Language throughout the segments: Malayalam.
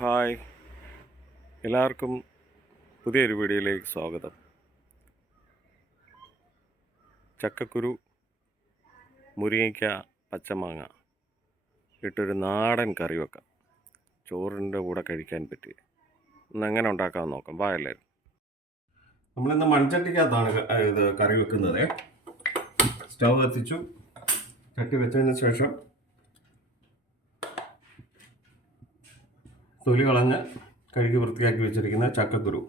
ഹായ്, എല്ലാവർക്കും പുതിയൊരു വീഡിയോയിലേക്ക് സ്വാഗതം. ചക്കക്കുരു, മുരിങ്ങയ്ക്ക, പച്ചമാങ്ങ ഇട്ടൊരു നാടൻ കറി വെക്കാം. ചോറിൻ്റെ കൂടെ കഴിക്കാൻ പറ്റി. ഇന്ന് എങ്ങനെ ഉണ്ടാക്കാമെന്ന് നോക്കാം. വാ എല്ലാവരും. നമ്മളിന്ന് മൺചട്ടിക്കകത്താണ് ഇത് കറി വെക്കുന്നത്. സ്റ്റൗ കത്തിച്ചു. ചട്ടി വെച്ചതിന് ശേഷം തൊലി കളഞ്ഞ് കഴുകി വൃത്തിയാക്കി വെച്ചിരിക്കുന്ന ചക്കക്കുരു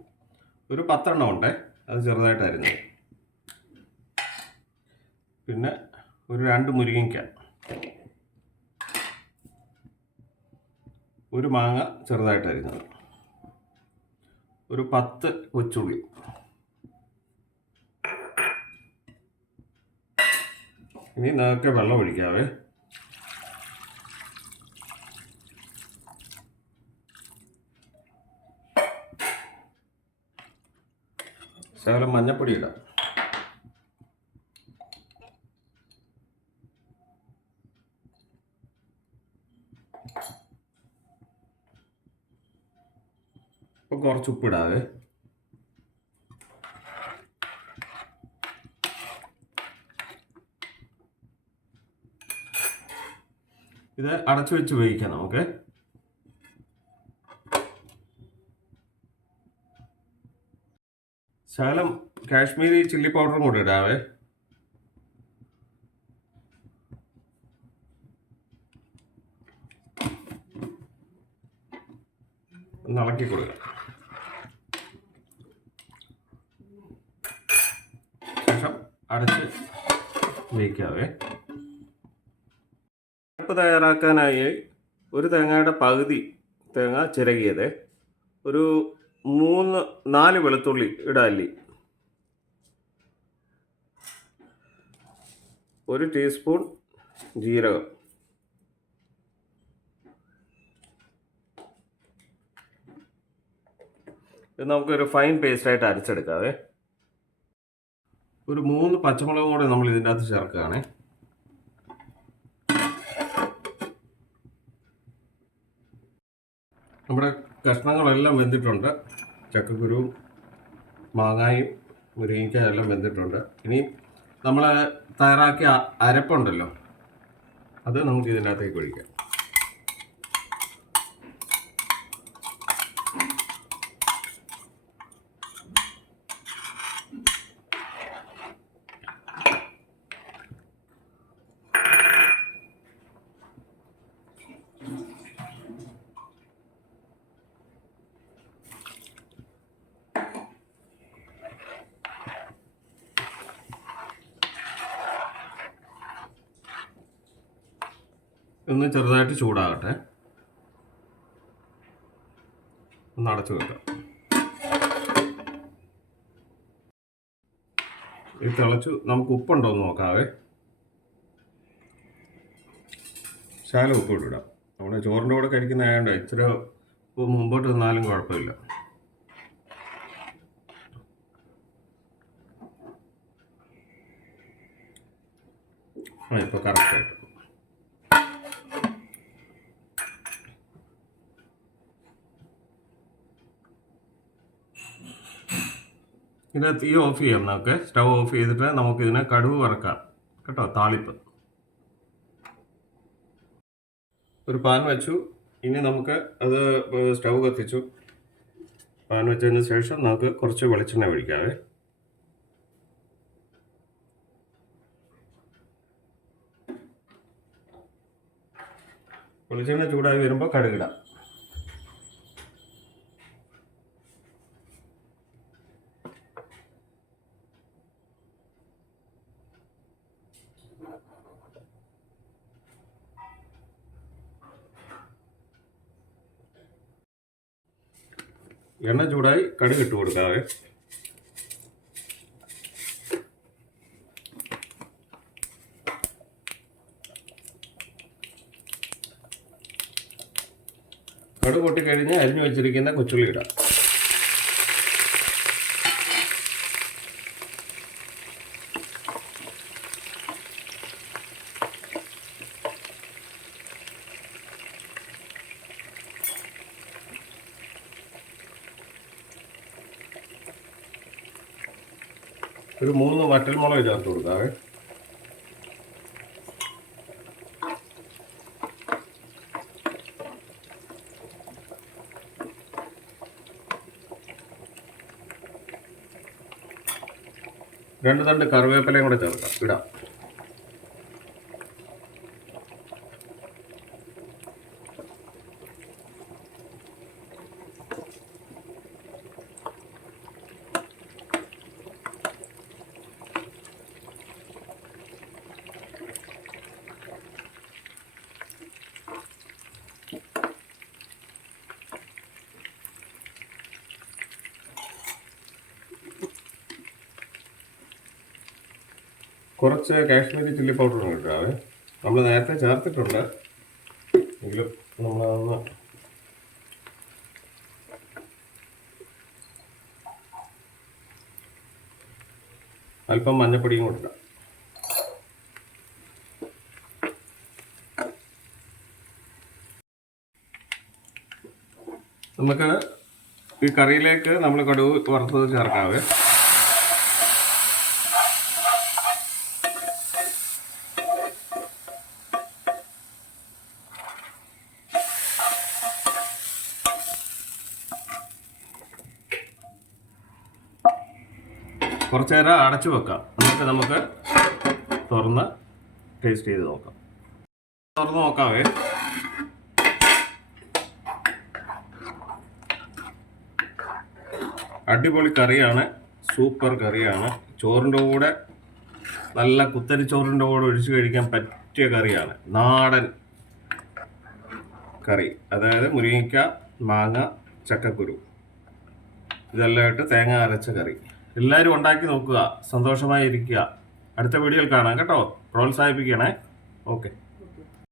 ഒരു 10 എണ്ണം ഉണ്ട്. അത് ചെറുതായിട്ട് അരിഞ്ഞത്. പിന്നെ ഒരു 2 മുരിങ്ങയ്ക്ക, ഒരു മാങ്ങ ചെറുതായിട്ട് അരിഞ്ഞത്, ഒരു 10 കൊച്ചുള്ളി, ഇനി നേരത്തെ വെള്ളം ഒഴിക്കാവേ. ശകലം മഞ്ഞപ്പൊടി ഇടാം. ഇപ്പം കുറച്ച് ഉപ്പിടാവേ. ഇത് അടച്ചു വെച്ച് വേവിക്കാം നമുക്ക്. ശകലം കാശ്മീരി ചില്ലി പൗഡറും കൂടെ ഇടാവേ. ഒന്ന് ഇളക്കി കൊടുക്കാം. ശേഷം അടച്ച് വേവിക്കാവേ. അരപ്പ് തയ്യാറാക്കാനായി ഒരു തേങ്ങയുടെ പകുതി തേങ്ങ ചിരകിയത്, ഒരു 3-4 വെളുത്തുള്ളി ഇടാല്ലി, 1 ടീസ്പൂൺ ജീരകം, ഇത് നമുക്കൊരു ഫൈൻ പേസ്റ്റായിട്ട് അരച്ചെടുക്കാവേ. ഒരു 3 പച്ചമുളകും കൂടെ നമ്മൾ ഇതിൻ്റെ അകത്ത് ചേർക്കുകയാണേ. നമ്മുടെ കഷ്ണങ്ങളെല്ലാം വെന്തിട്ടുണ്ട്. ചക്കക്കുരുവും മാങ്ങായും മുരിങ്ങയ്ക്കായും എല്ലാം വെന്തിട്ടുണ്ട്. ഇനി നമ്മൾ തയ്യാറാക്കിയ അരപ്പുണ്ടല്ലോ, അത് നമുക്ക് ഇതിൻ്റെ അകത്തേക്ക് ഒഴിക്കാം. ഒന്ന് ചെറുതായിട്ട് ചൂടാകട്ടെ. ഒന്ന് അടച്ചു വെക്കാം. ഇത് തിളച്ചു. നമുക്ക് ഉപ്പുണ്ടോ എന്ന് നോക്കാവേ. ശകലം ഉപ്പ് ഇടാം. നമ്മുടെ ചോറിൻ്റെ കൂടെ കഴിക്കുന്ന ആയതുകൊണ്ട് ഇച്ചിരി ഉപ്പ് മുമ്പോട്ട് നിന്നാലും കുഴപ്പമില്ല. ഇപ്പോൾ കറക്റ്റായിട്ട്. ഇതിനെ തീ ഓഫ് ചെയ്യാം. നമുക്ക് സ്റ്റൗ ഓഫ് ചെയ്തിട്ട് നമുക്കിതിനെ കടുക് വറക്കാം കേട്ടോ. താളിപ്പ്. ഒരു പാൻ വെച്ചു. ഇനി നമുക്ക് അത് സ്റ്റൗ കത്തിച്ചു. പാൻ വെച്ചതിന് ശേഷം നമുക്ക് കുറച്ച് വെളിച്ചെണ്ണ ഒഴിക്കാവേ. വെളിച്ചെണ്ണ ചൂടായി വരുമ്പോൾ കടുകിടാം. എണ്ണ ചൂടായി കടുക് ഇട്ട് കൊടുക്കാവേ. കടുക് പൊട്ടിക്കഴിഞ്ഞ് അരിഞ്ഞു വെച്ചിരിക്കുന്ന കൊച്ചുള്ളി ഇടാം. ഒരു 3 വറ്റൽമുളക് ചേർത്ത് കൊടുക്കാവേ. രണ്ട് തണ്ട് കറിവേപ്പിലയും കൂടെ ചേർക്കാം, ഇടാം. കുറച്ച് കാശ്മീരി ചില്ലി പൗഡർ ഇട്ടാവേ. നമ്മൾ നേരത്തെ ചേർത്തിട്ടുണ്ട്, എങ്കിലും നമ്മളതൊന്ന് അല്പം മഞ്ഞപ്പൊടിയും കൊടുക്കാം. നമുക്ക് ഈ കറിയിലേക്ക് നമ്മൾ കടുക് വറുത്തത് ചേർക്കാവേ. കുറച്ച് നേരം അടച്ചു വെക്കാം, എന്നിട്ട് നമുക്ക് തുറന്ന് ടേസ്റ്റ് ചെയ്ത് നോക്കാം. തുറന്ന് നോക്കാവേ. അടിപൊളി കറിയാണ്, സൂപ്പർ കറിയാണ്. ചോറിൻ്റെ കൂടെ, നല്ല കുത്തരി ചോറിൻ്റെ കൂടെ ഒഴിച്ച് കഴിക്കാൻ പറ്റിയ കറിയാണ്. നാടൻ കറി, അതായത് മുരിങ്ങയ്ക്ക, മാങ്ങ, ചക്കക്കുരു ഇതെല്ലാം ഇട്ട് തേങ്ങ അരച്ച കറി. എല്ലാവരും ഉണ്ടാക്കി നോക്കുക, സന്തോഷമായി ഇരിക്കുക. അടുത്ത വീഡിയോയിൽ കാണാം കേട്ടോ. പ്രോത്സാഹിപ്പിക്കണേ. ഓക്കെ.